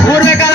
పూర్వకాల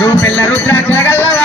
రూపెల్ల రుద్రాక్ష గల్లవా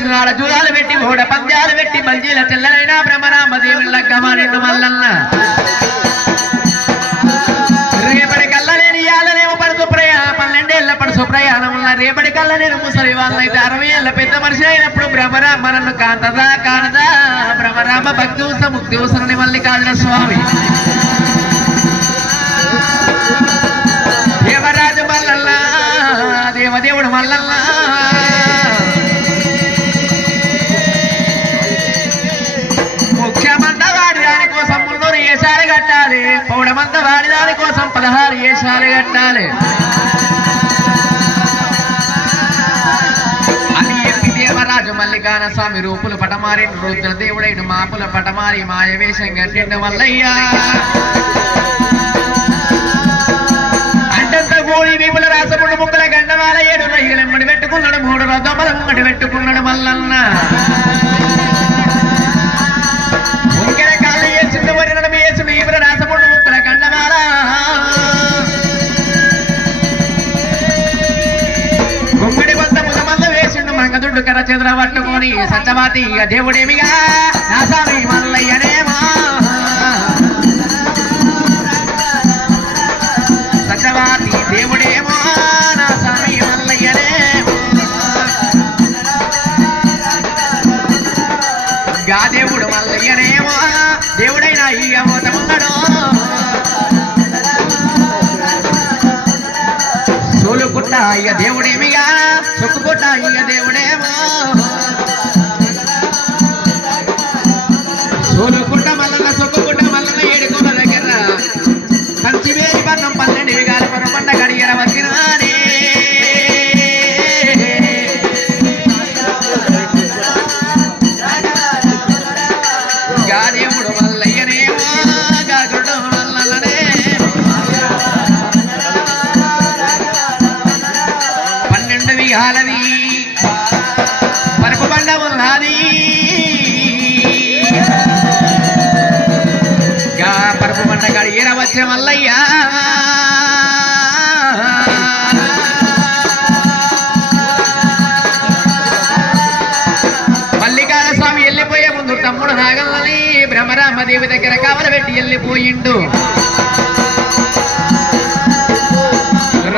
ఏడుగురు జూదాలు పెట్టి మూడ పంద్యాలు పెట్టి బల్జీల తెల్లనైన బ్రహ్మరామ దేవుళ్ళ గమారెండు మల్లన్న. రేపటి కల్లా నేను ఇయ్యాలనేమో పడుతూ ప్రయాణం పన్నెండేళ్ళ పడుతూ ప్రయాణం ఉన్న రేపటి కల్లా నేను ముసలి వాళ్ళైతే అరవై ఏళ్ళ పెద్ద మనిషి అయినప్పుడు బ్రహ్మరామ నన్ను కాంతదా కానదా బ్రహ్మరామ భక్తి ఉత్స ముక్తి ఉసరని మల్లికార్జున స్వామి. దేవరాజు మల్లల్లా దేవదేవుడు మల్లల్లా కట్టాలి పౌడమంత వాడి దాని కోసం పదహారు ఏసాలు కట్టాలి. అని చెప్పి దేవరాజు మల్లికాన స్వామి రూపులు పటమారి రుద్రదేవుడైన మాపుల పటమారి మాయవేషం కట్టిన వల్లయ్యా అంటంత గోడి వీపుల రాసముడు ముక్కల గండమాల ఏడు రయ్యలెమ్మడి పెట్టుకున్నాడు మూడు రథముల ముంగడి పెట్టుకున్నాడు మల్లన్న. రెండు మంగదుడ్డు కర్ర చెదర పట్టుకొని సత్యవాతి ఇక దేవుడేమిగా నా స్వామి మల్లయ్యనేమా సోలుకుట్ట ఇక దేవుడేమిగా? సొక్కుకుట్ట ఇక దేవుడేమో? సోలుకుట్ట మల్లన్న సొక్కుకుట్ట మల్లన్న ఏడుకోల దగ్గర. కంచి వేరి పన్నం పన్నెండు విగాల పరమండ గడియర వచ్చినానే ఉన్నది పరుపు ఏ ఏడవచ్చిన మల్లయ్యా మల్లికాల స్వామి వెళ్ళిపోయే ముందు తమ్ముడు నాగల్లని బ్రహ్మరామదేవి దగ్గర కవలబెట్టి వెళ్ళిపోయిండు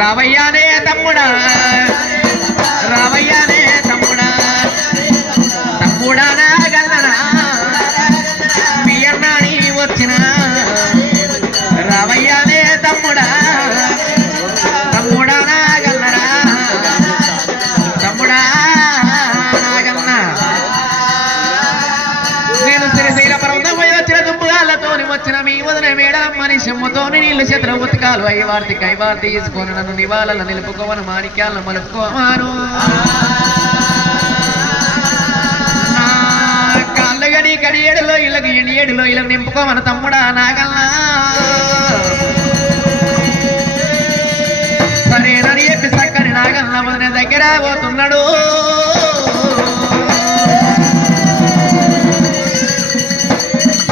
రావయ్యానే నీళ్ళు చెమ్మతోని నీళ్ళు చేతుల ఉతకాలు. అయ్యవార్తి కైవార్తి తీసుకొని నన్ను నివాళల నిలుపుకోవను మాణిక్యాలను మలుపుకోమాను. నా కాళ్ళు గడి కడి ఏడులో ఇళ్ళకి ఎడి ఏడులో ఇళ్ళకి నింపుకోమను తమ్ముడా నాగల్లా సరేనని చెప్పి చక్కని నాగల్లా వదిన దగ్గర పోతున్నాడు.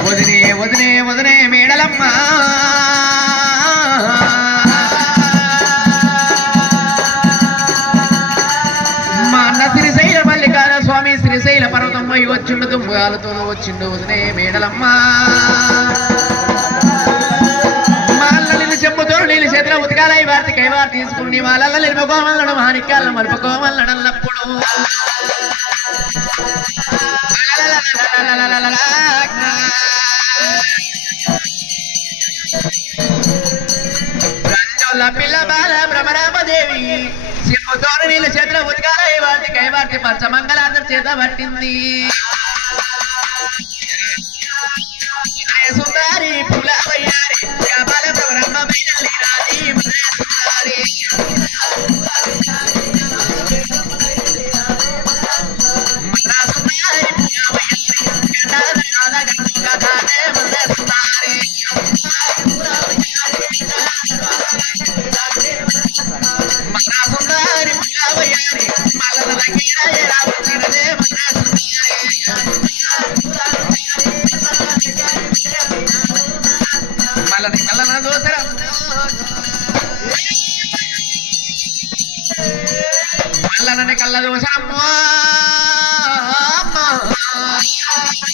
వదినే వదినే వదినే మేడలమ్మా. వచ్చిండు వచ్చిండు వదినే మేడలమ్మ. నీళ్ళు చేతిలో ఉతకాలై వార్తి కైవారు తీసుకుని వాళ్ళ నిలుపుకోమల్లడు మాణిక్యాలను మలుపుకోమల్లడన్నప్పుడు రంజోల పిల్ల బాల భ్రమరామదేవి సింహతోరు నీళ్ళ చేతిలో ఉతకాలై వార్తి కైవార్తి పంచమంగళాంతం చేత పట్టింది. మల్లనని కళ్ళ దోషమ్మా